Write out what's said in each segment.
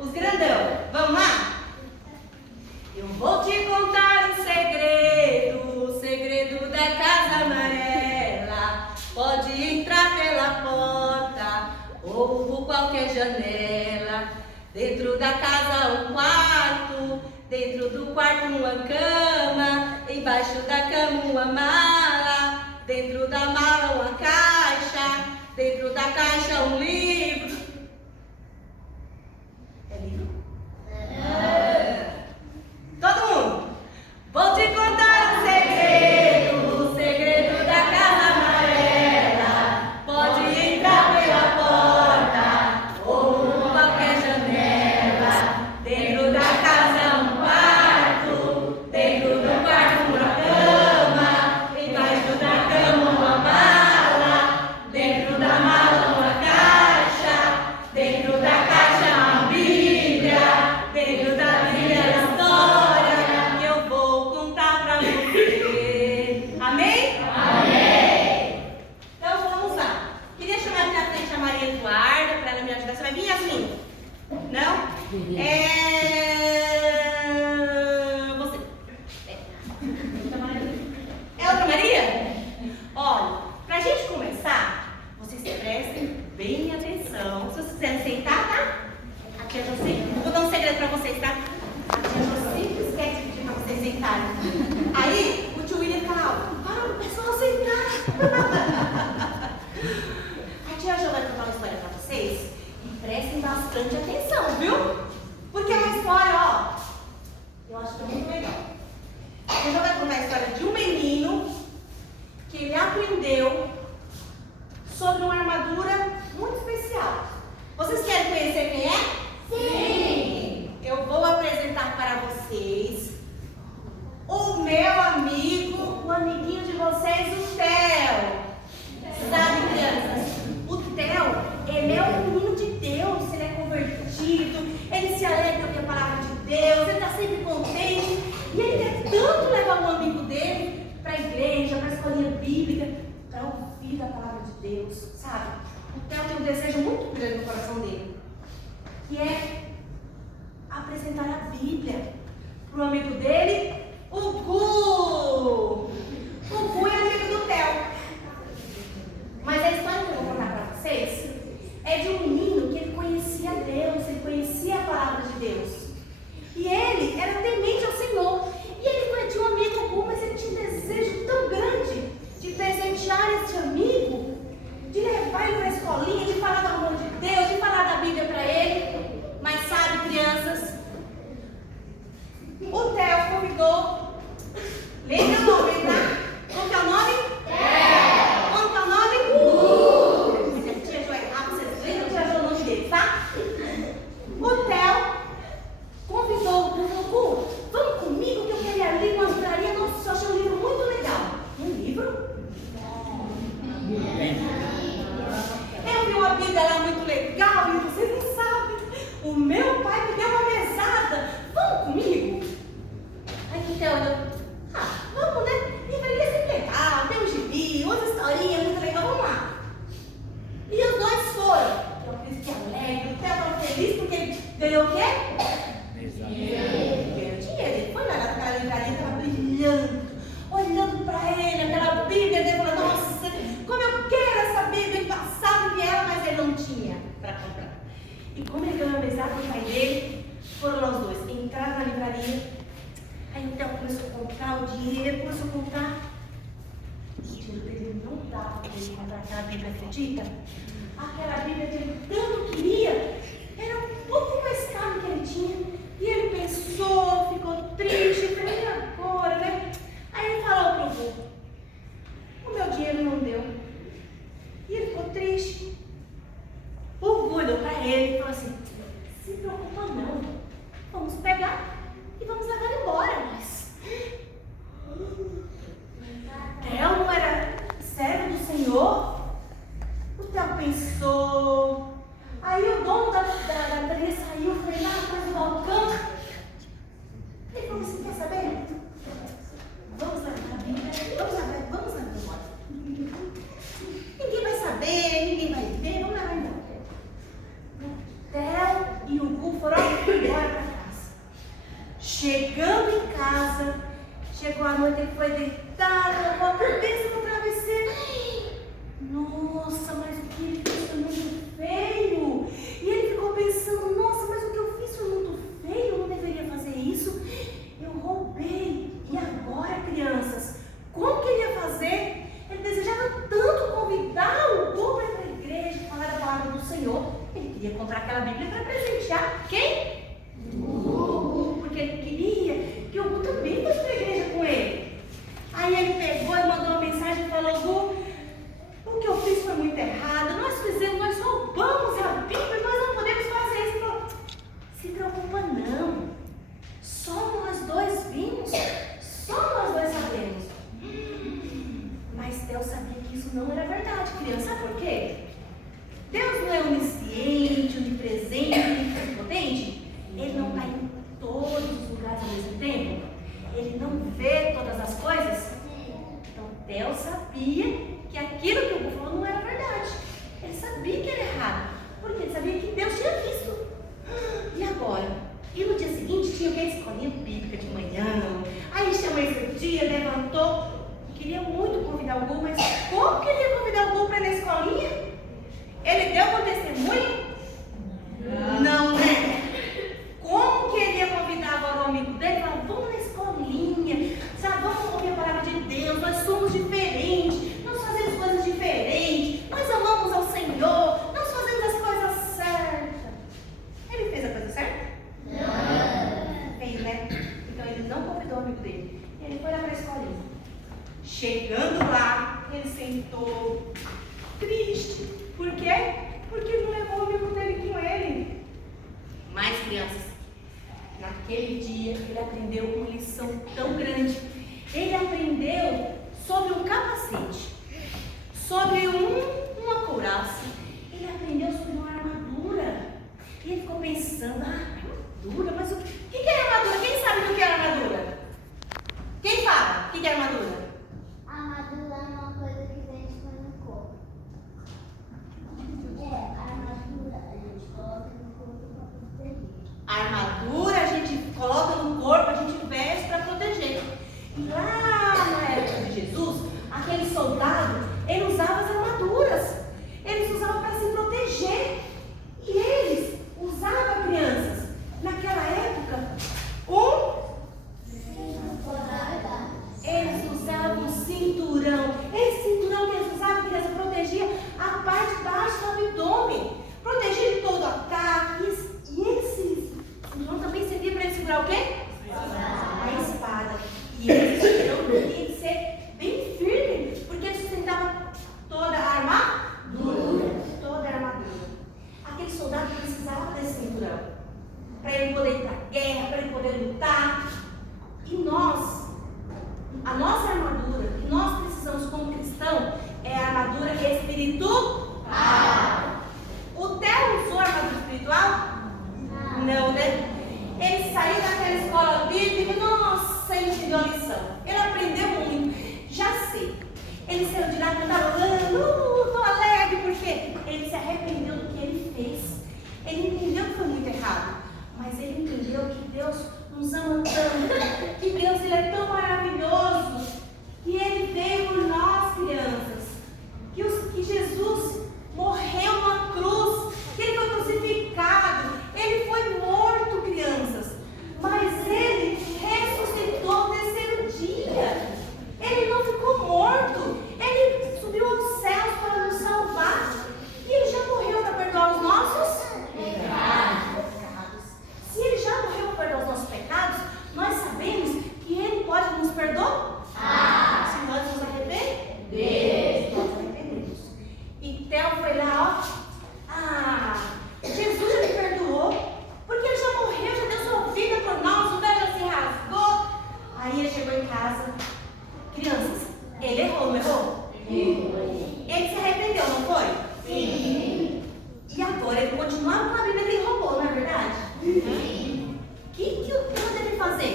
Os grandão. Vamos lá? Eu vou te contar o segredo da casa amarela. Pode entrar pela porta ou por qualquer janela. Dentro da casa um quarto, dentro do quarto uma cama, embaixo da cama uma mala, dentro da mala uma caixa, dentro da caixa um livro. É livro? Todo mundo! Vou te contar o segredo da casa amarela. Pode entrar pela porta ou por qualquer janela. Dentro da casa um quarto, dentro do quarto uma cama, embaixo da cama uma mala, dentro da mala uma caixa, dentro da caixa uma Bíblia, dentro da Bíblia a história que eu vou contar pra você. Amém? Amém! Então vamos lá. Queria chamar aqui na frente a Maria Eduarda para ela me ajudar. Você vai vir, Yasmin? Não? Você. É outra Maria? Olha, pra gente começar, vocês prestem bem atenção. Se vocês quiserem sentar, tá? A tia José, vou dar um segredo pra vocês, tá? A tia José sempre esquece de pedir pra vocês sentarem. Aí, o tio William fala, para o pessoal sentar. A tia Jo vai contar uma história pra vocês e prestem bastante atenção, viu? Porque é uma história, ó, eu acho que é muito legal. A tia Jo vai contar a história de um menino que ele aprendeu sobre uma armadura muito especial. Vocês querem conhecer quem é? Sim! Eu vou apresentar para vocês o meu amigo, o amiguinho de vocês, o Theo. Sabe, crianças? O Theo, ele é um menino de Deus, ele é convertido, ele se alegra com a palavra de Deus, ele está sempre contente e ele quer tanto levar o amigo dele para a igreja, para a escolinha bíblica, para ouvir a palavra de Deus, sabe? O Theo tem um desejo muito grande no coração dele, que é apresentar a Bíblia para o amigo dele, o Gu. O Gu é amigo do Theo. Mas a história que eu vou contar para vocês é de um menino que ele conhecia Deus, ele conhecia a palavra de Deus. E ele era temente ao Senhor. E ele tinha um amigo Gu, mas ele tinha um desejo tão grande de presentear esse amigo, de levar ele para a escolinha, de falar do amor de Deus, de falar da Bíblia para ele. Mas sabe, crianças, o Theo convidou. Lembra o nome, tá? Qual que é o nome? Theo. Qual que é o nome? Mas a tia Jo é rápida, vocês lembram? Tia Jo o nome dele, tá? O Theo convidou o Gu. Vamos comigo que eu quero ir ali na livraria. Nossa, eu achei um livro muito legal. Um livro? Eu vi uma Bíblia lá muito legal e vocês não sabem. O meu pai me deu uma mesada. Vamos comigo? Aí o Theo olhou. Vamos, né? Livraria é sempre legal. Tem um gibi, outra historinha muito legal. Vamos lá. E os dois foram. Eu fiquei alegre. O Theo estava feliz porque ele ganhou o quê? Ele ganhou dinheiro. Ele foi lá naquela livraria, estava brilhando, olhando para ele, aquela Bíblia dele, falando, nossa, como eu quero essa Bíblia. Ele passava e viera, mas ele não tinha para comprar. E como ele ganhou a mesada do pai dele, foram nós dois, entraram na livraria. Aí o Theo começou a contar o dinheiro, começou a contar. O dinheiro dele não dava para ele comprar aquela Bíblia, acredita? Aquela Bíblia que ele tanto queria, era um pouco mais caro que ele tinha. E ele pensou, ficou triste, falou, e agora, né? Aí ele falou pro Gu, o meu dinheiro não deu. E ele ficou triste. O Gu olhou para ele e falou assim, se preocupa não, vamos pegar e vamos levar ele embora. Mas Theo não era servo do Senhor? O Theo pensou. Aí o dono da livraria saiu, foi lá atrás do balcão. Ele falou assim, quer saber? Vamos levar a Bíblia, vamos levar embora. Ninguém vai saber, ninguém vai ver, vamos levar embora. O Theo e o Gu foram foi embora para casa. Chegando em casa, chegou a noite, ele foi deitado, levou a cabeça no travesseiro. Nossa, mas o que ele fez foi muito feio. E ele ficou pensando, nossa, mas o que eu fiz foi muito feio, eu não deveria fazer isso. Eu roubei. E agora, crianças, como que ele ia fazer? Ele desejava tanto convidar o Gu para ir para a igreja, falar a palavra do Senhor. Ele queria comprar aquela Bíblia para presentear quem? O Gu. Porque ele queria que o Gu também fosse para a igreja com ele. Aí ele pegou e mandou uma mensagem e falou, Gu, o que eu fiz foi muito errado. Nós roubamos a Bíblia, nós não podemos fazer isso. Ele falou, se preocupa não. Só nós dois vimos. Só nós dois sabemos. Mas Deus sabia que isso não era verdade, criança. Sabe por quê? Deus não é onisciente, onipresente, onipotente. Ele não está em todos os lugares ao mesmo tempo. Ele não vê todas as coisas. Então Deus sabia que aquilo que o Gu falou não era verdade. Ele sabia que era errado. Porque ele sabia que Deus tinha visto. E agora? E no dia seguinte tinha a escolinha bíblica de manhã. Aí chamou esse dia, levantou. Queria muito convidar o Gu, mas como que ele ia convidar o Gu para ir na escolinha? Ele deu um testemunho? Não, né? Como que ele ia convidar agora o amigo dele? Falou, vamos na escolinha, sabe? Vamos ouvir a palavra de Deus, nós somos diferentes, nós fazemos coisas diferentes, nós amamos ao Senhor, nós fazemos as coisas certas. Ele fez a coisa certa? Não. Fez, né? Então ele não convidou o amigo dele. Ele foi lá para a escolinha. Chegando lá, ele sentou triste. Por quê? Porque não levou o amigo dele com ele. Mas, crianças, naquele dia ele aprendeu uma lição tão grande. Ele aprendeu sobre um capacete, sobre uma couraça. Ele aprendeu sobre uma armadura. E ele ficou pensando, armadura? Mas o que é armadura? Quem sabe do que é armadura? Quem fala? O que é armadura? Armadura é uma coisa que a gente põe no corpo. Armadura a gente coloca no corpo para proteger. A armadura a gente coloca no corpo, a gente veste para proteger. E lá na época de Jesus, aquele soldado, ele usava as armaduras. Eles usavam para se proteger. E eles usavam, crianças, naquela época, eles usavam um cinturão. Esse cinturão que eles usavam, criança, protegia a parte de baixo do abdômen. Protegia de todo ataque. E esse cinturão também servia para ele segurar o quê? A espada. E esse cinturão tinha que ser bem firme, porque ele sustentava toda a armadura. Toda a armadura. Aquele soldado precisava desse cinturão para ele poder ir para a guerra, para ele poder lutar. E a nossa armadura que nós precisamos como cristão é a armadura espiritual. O Theo usou a armadura espiritual? Não, né? Ele saiu daquela escola bíblica e, nossa, ele entendeu a lição. Ele aprendeu muito. Já sei. Ele saiu de lá e estava falando, tô alegre, porque ele se arrependeu do que ele fez. Ele entendeu que foi muito errado. Mas ele entendeu que Deus nos ama tanto, que Deus ele é tão maravilhoso, que ele veio por nós, crianças, que Jesus morreu numa cruz, que ele foi crucificado, ele foi morto, crianças, mas ele ressuscitou no terceiro dia. Ele não ficou morto, ele subiu aos céus para nos salvar, e ele já morreu para perdoar os nossos pecados. Se ele já morreu para perdoar os nossos pecados, nós sabemos que ele pode nos perdoar. Se nós nos arrependemos, nós arrependemos. E Theo foi lá, Jesus já me perdoou, porque ele já morreu, já deu sua vida por nós, o véu já se rasgou. Aí ele chegou em casa, crianças, ele errou, não errou? Sim. Ele se arrependeu, não foi? Sim. E agora ele continuava com a Bíblia que ele roubou, não é verdade? Sim. O que eu devo fazer?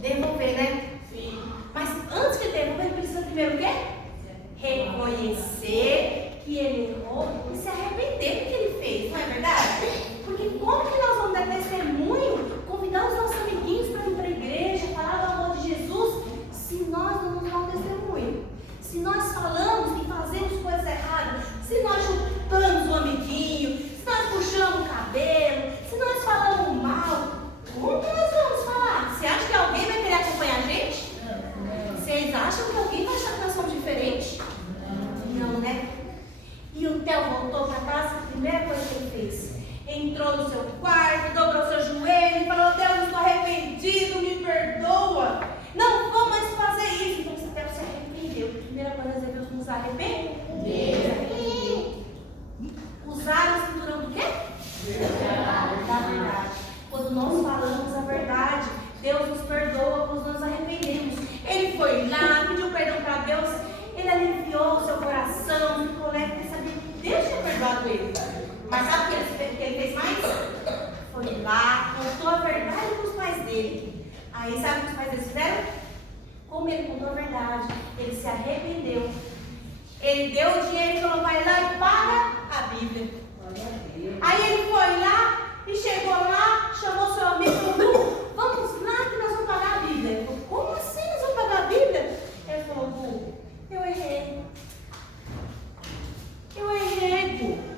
Devolver, né? Sim. Mas antes de devolver, ele precisa primeiro o quê? Reconhecer que ele errou e se arrepender do que ele fez, não é verdade? primeira coisa que ele fez, entrou no seu quarto, dobrou seu joelho e falou: Deus, estou arrependido, me perdoa, não vou mais fazer isso. Então você deve se arrependeu. A primeira coisa é Deus nos arrepender. Usar o cinturão do quê? Da verdade. Quando nós falamos a verdade, Deus nos perdoa quando nós nos arrependemos. Ele foi lá, pediu perdão para Deus, ele aliviou o seu coração, ficou leve, porque sabia que Deus tinha perdoado ele. Mas sabe o que ele fez mais? Foi lá, contou a verdade para os pais dele. Aí sabe o que os pais deles fizeram? Como ele contou a verdade, ele se arrependeu. Ele deu o dinheiro e falou: vai lá e paga a Bíblia. Aí ele foi lá e chegou lá, chamou seu amigo e falou: vamos lá que nós vamos pagar a Bíblia. Ele falou: como assim nós vamos pagar a Bíblia? Ele falou: Bu, eu errei. Eu errei, Bu.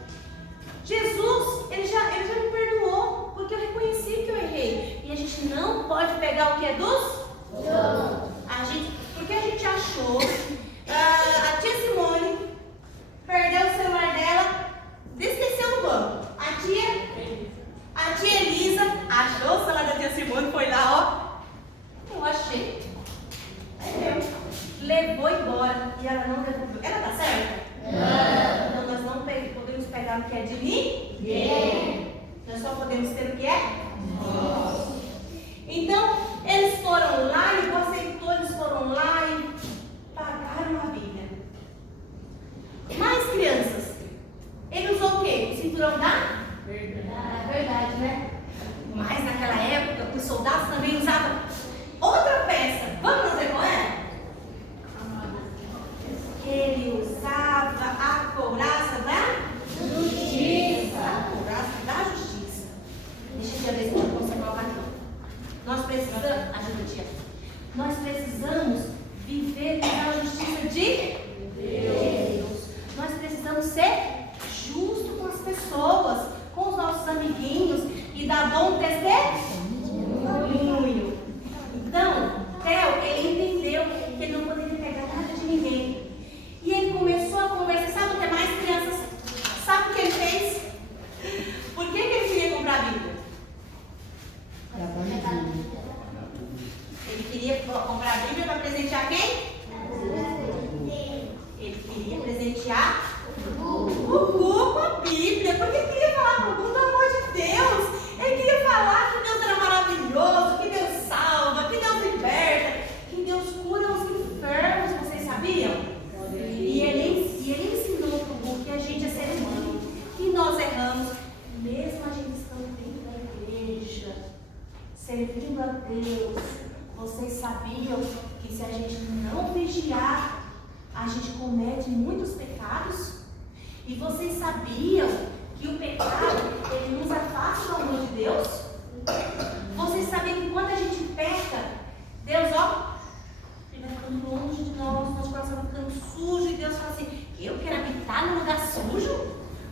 Jesus, ele já me perdoou, porque eu reconheci que eu errei. E a gente não pode pegar o que é dos? Não. Porque a gente achou, a tia Simone perdeu o celular dela, esqueceu no banco. A tia Elisa achou o celular da tia Simone, foi lá, ó. Eu achei. É meu. Levou embora e ela não devolveu. Ela tá certa? Não. Então nós não podemos pegar o que é de ninguém. Nós só podemos ter o que é nosso. Então, eles foram lá e o aceitou, eles foram lá e pagaram a Bíblia. Mais crianças, ele usou o quê? O cinturão da verdade, né? Mas naquela época, os soldados também usavam outra peça. Vamos fazer com ela? Ele usava a couraça da justiça. A couraça da justiça. Deixa eu ver se eu vou conservar o cartão. Nós precisamos, ajuda, tia. Nós precisamos viver a justiça de Deus. Nós precisamos ser justos com as pessoas, com os nossos amiguinhos e dar bom testemunho. Então, Theo, ele entendeu que ele não poderia pegar nada de ninguém. E ele começou a conversar. Sabe o que mais, crianças? Sabe o que ele fez? Por que ele queria comprar a Bíblia? Ele queria comprar a Bíblia para presentear quem? Ele queria presentear o Gugu com a Bíblia. Porque ele queria falar com o Gugu do amor de Deus. Ele queria falar que Deus era maravilhoso, que Deus salva, que Deus liberta, que Deus cura os enfermos. Vocês sabiam? E ele ensinou para o Gugu que a gente é ser humano, que nós erramos, mesmo a gente estando dentro da igreja, servindo a Deus. Vocês sabiam que se a gente não vigiar, a gente comete muitos pecados? E vocês sabiam que o pecado, ele nos afasta do amor de Deus? Vocês sabiam que quando a gente peca, Deus, ó, ele vai ficando longe de nós, nosso coração vai ficando sujo, e Deus fala assim: eu quero habitar num lugar sujo?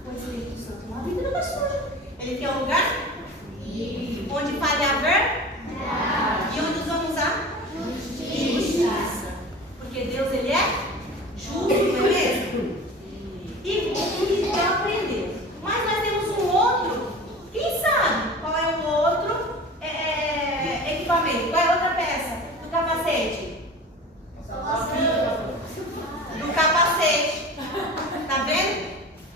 O Espírito Santo não habita num lugar sujo. Ele quer um lugar onde pode haver e onde nós vamos a justiça. Porque Deus, ele é justo, não é mesmo? E Theo aprendeu. Mas nós temos um outro. Quem sabe qual é o outro equipamento? Qual é a outra peça do capacete? Do capacete. Tá vendo?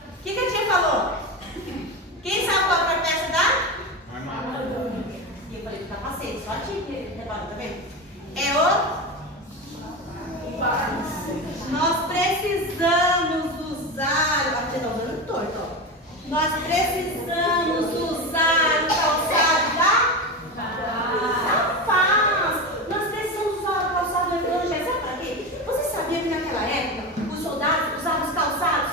O que a tia falou? Quem sabe qual é a outra peça da armadura? E eu falei do capacete, só a tia que reparou, tá vendo? É o nós precisamos usar. A tia tá usando torto, ó. Nós precisamos usar o calçado da paz. Nós precisamos usar o calçado do evangelho. Sabe para quê? Você sabia que naquela época os soldados usavam os calçados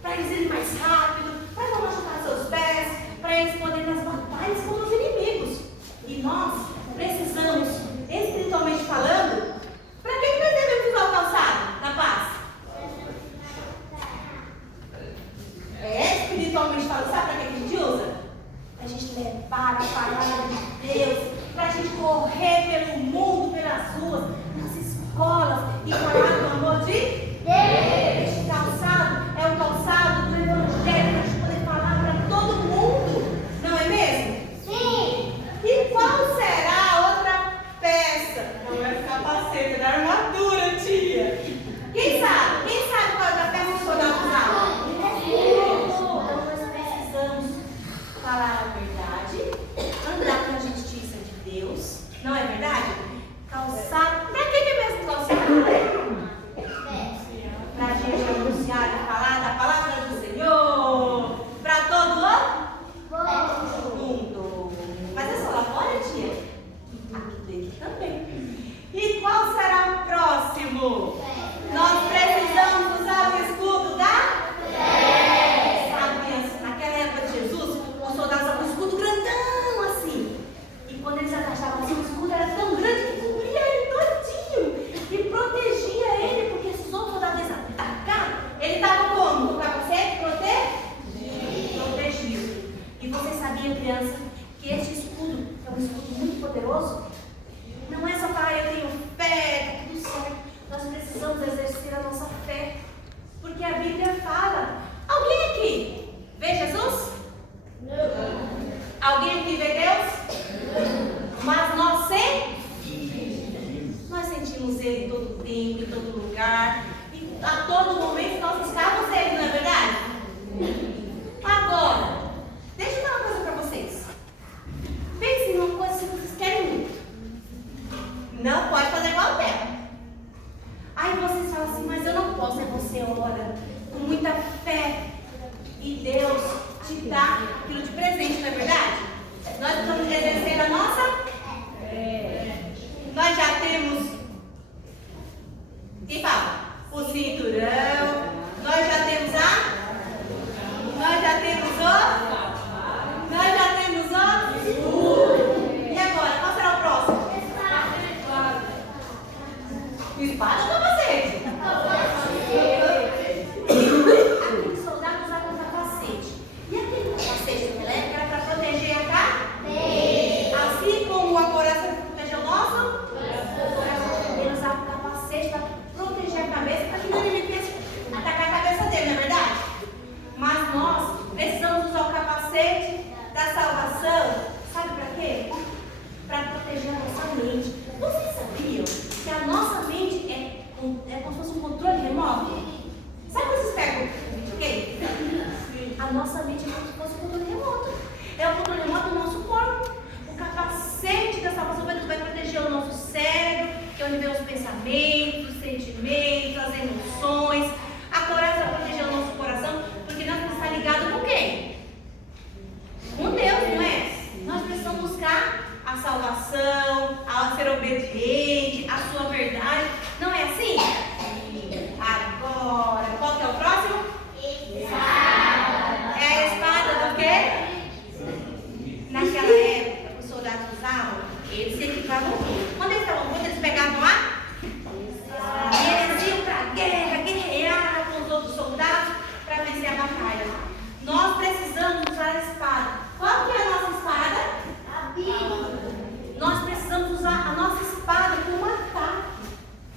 para eles irem mais rápido, para não machucar seus pés, para eles poderem nas batalhas com os inimigos. E nós precisamos, espiritualmente falando, para que nós devemos usar o calçado da paz? Espiritualmente falando, sabe para que a gente usa? Para a gente levar a palavra de Deus, para a gente correr pelo mundo, pelas ruas, nas escolas e falar do amor de Deus. Este calçado é o calçado do evangelho, para a gente poder falar te dá aquilo de presente, não é verdade? Nós estamos exercendo a nossa. Nós já temos. E fala, o cinturão. Nós já temos Nós já temos E agora, qual será o próximo? Espada ou capacete? Aqueles soldados usavam capacete. E aquele capacete elétrico era para proteger a cabeça. Assim como a coração protegeu o nosso coração. Ele usava o capacete para proteger a cabeça, para que não ele viesse atacar a cabeça dele, não é verdade? Mas nós precisamos usar o capacete da salvação. Sabe para quê? Para proteger a nossa mente. Vocês sabiam que a nossa mente é como se fosse um controle remoto? Sabe quando vocês pegam o videogame? A nossa mente é como se fosse um controle remoto. É o controle remoto do nosso corpo. O capacete da salvação vai proteger o nosso cérebro, que é onde vem os pensamentos, os sentimentos, as emoções. A coraça vai proteger o nosso coração, porque nós precisamos estar ligados com quem? Com Deus, não é? Nós precisamos buscar a salvação, a ser obediente, a sua verdade. Não é assim? Agora, qual que é o próximo? Espada. É a espada do quê? Naquela época, os soldados usavam, eles se equipavam. Quando eles pegavam eles iam para a guerra, guerrear com os outros soldados para vencer a batalha. Nós precisamos usar a espada. Qual que é a nossa espada? A Bíblia. Nós precisamos usar a nossa espada como ataque.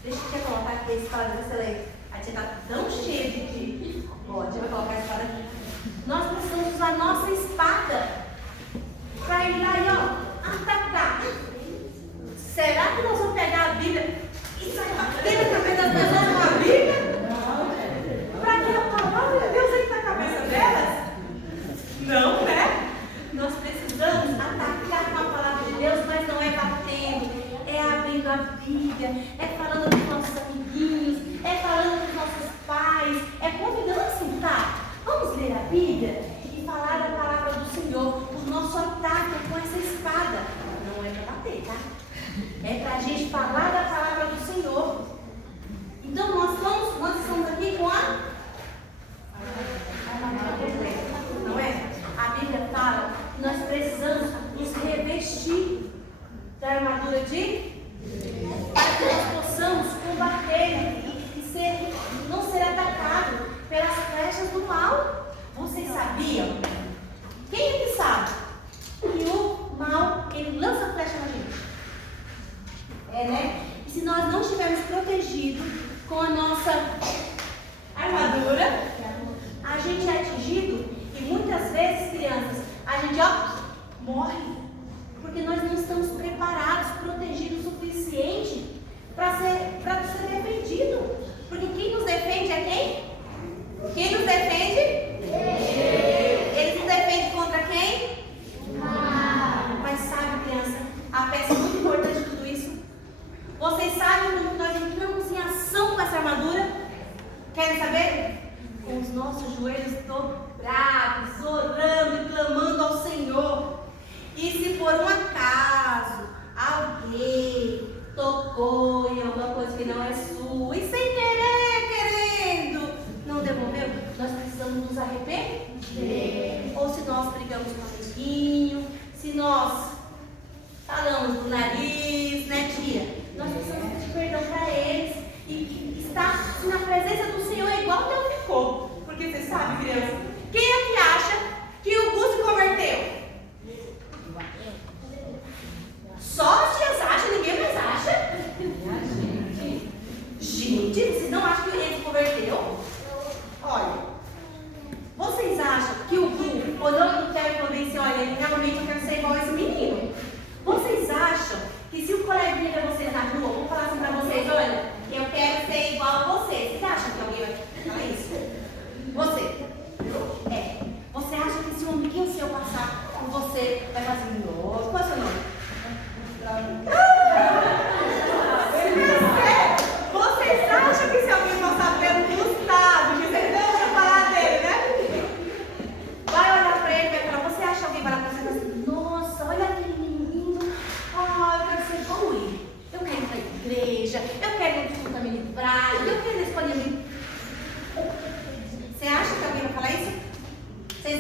Deixa eu colocar aqui a espada, excelente. A tia está tão cheia de. Ó, a tia vai colocar a espada aqui. Nós precisamos usar a nossa espada para ir lá e atacar. Será que nós vamos pegar a Bíblia e sair batendo a cabeça das pessoas com a Bíblia? Para que a palavra de Deus entre na cabeça delas? Não, né? Nós precisamos atacar com a palavra de Deus, mas não é batendo, é abrindo a Bíblia, é falando com os nossos amiguinhos, é falando com os nossos pais, é convidando assim, tá? Vamos ler a Bíblia e falar a palavra do Senhor. O nosso ataque é com essa espada. Não é para bater, tá? É para a gente falar da palavra do Senhor. Então nós estamos aqui com a não é? A Bíblia fala que nós precisamos nos revestir da armadura para que nós possamos combater e não ser atacados pelas flechas do mal. Vocês sabiam? Quem é que sabe que o mal, ele lança flecha na gente? Né? E se nós não estivermos protegidos com a nossa armadura, a gente é atingido e muitas vezes, crianças, a gente morre. Porque nós não estamos preparados, protegidos o suficiente para ser defendido. Porque quem nos defende é quem? Quem nos defende? Ele nos defende contra quem? Mas sabe, criança, a peça muito importante de tudo isso. Vocês sabem como nós entramos em ação com essa armadura? Querem saber? Com os nossos joelhos dobrados, orando e clamando ao Senhor. E se por um acaso alguém tocou em alguma coisa que não é sua e sem querer, querendo, não devolveu, nós precisamos nos arrepender. Ou se nós brigamos com o amiguinho, se nós falamos do nariz, né, tia? Nós precisamos pedir perdão para eles e estar na presença do Senhor igual que ele ficou. Porque você sabe, criança, quem é que acha que o Gu se converteu? Só as tias acham, ninguém mais acha. Gente, vocês não acham que ele se converteu? Olha, vocês acham que o Gu olhou no teto e falou assim, olha, realmente eu quero ser igual a esse menino? Vocês acham que se o coleguinha de vocês na rua, vou falar assim pra vocês, olha, eu quero ser igual a você. Vocês acham que alguém vai falar isso? Você.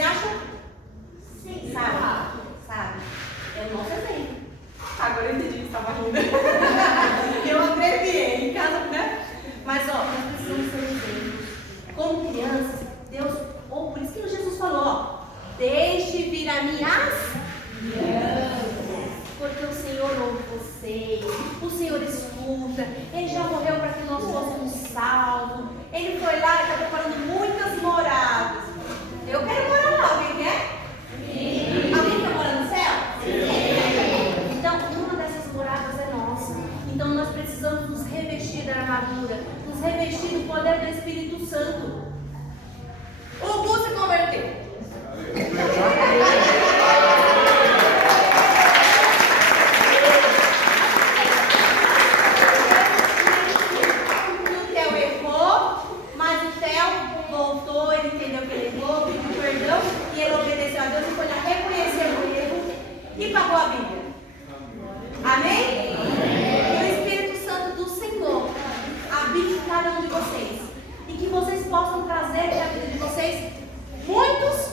Vocês acham? Sim. Sabe? É o nosso exemplo. Agora eu entendi que estava rindo. Eu abreviei em casa, né? Mas, ó, nós precisamos ser exemplos. Como crianças, Deus, por isso que Jesus falou, ó, deixe vir a mim as crianças, porque o Senhor ouve vocês, o Senhor escuta, Ele já morreu para que nós fôssemos salvos, Ele foi lá e está preparando muitas moradas. Eu quero morar lá, alguém quer? Sim. Alguém quer morar no céu? Sim. Então, uma dessas moradas é nossa. Então, nós precisamos nos revestir da armadura, nos revestir do poder do Espírito Santo. O Bu se converteu. O Theo errou, mas o Theo voltou, ele entendeu que ele errou, pediu perdão e ele obedeceu a Deus e foi lá reconhecer o erro e pagou a Bíblia. Amém? E o Espírito Santo do Senhor habite em cada um de vocês e que vocês possam trazer para a vida de vocês muitos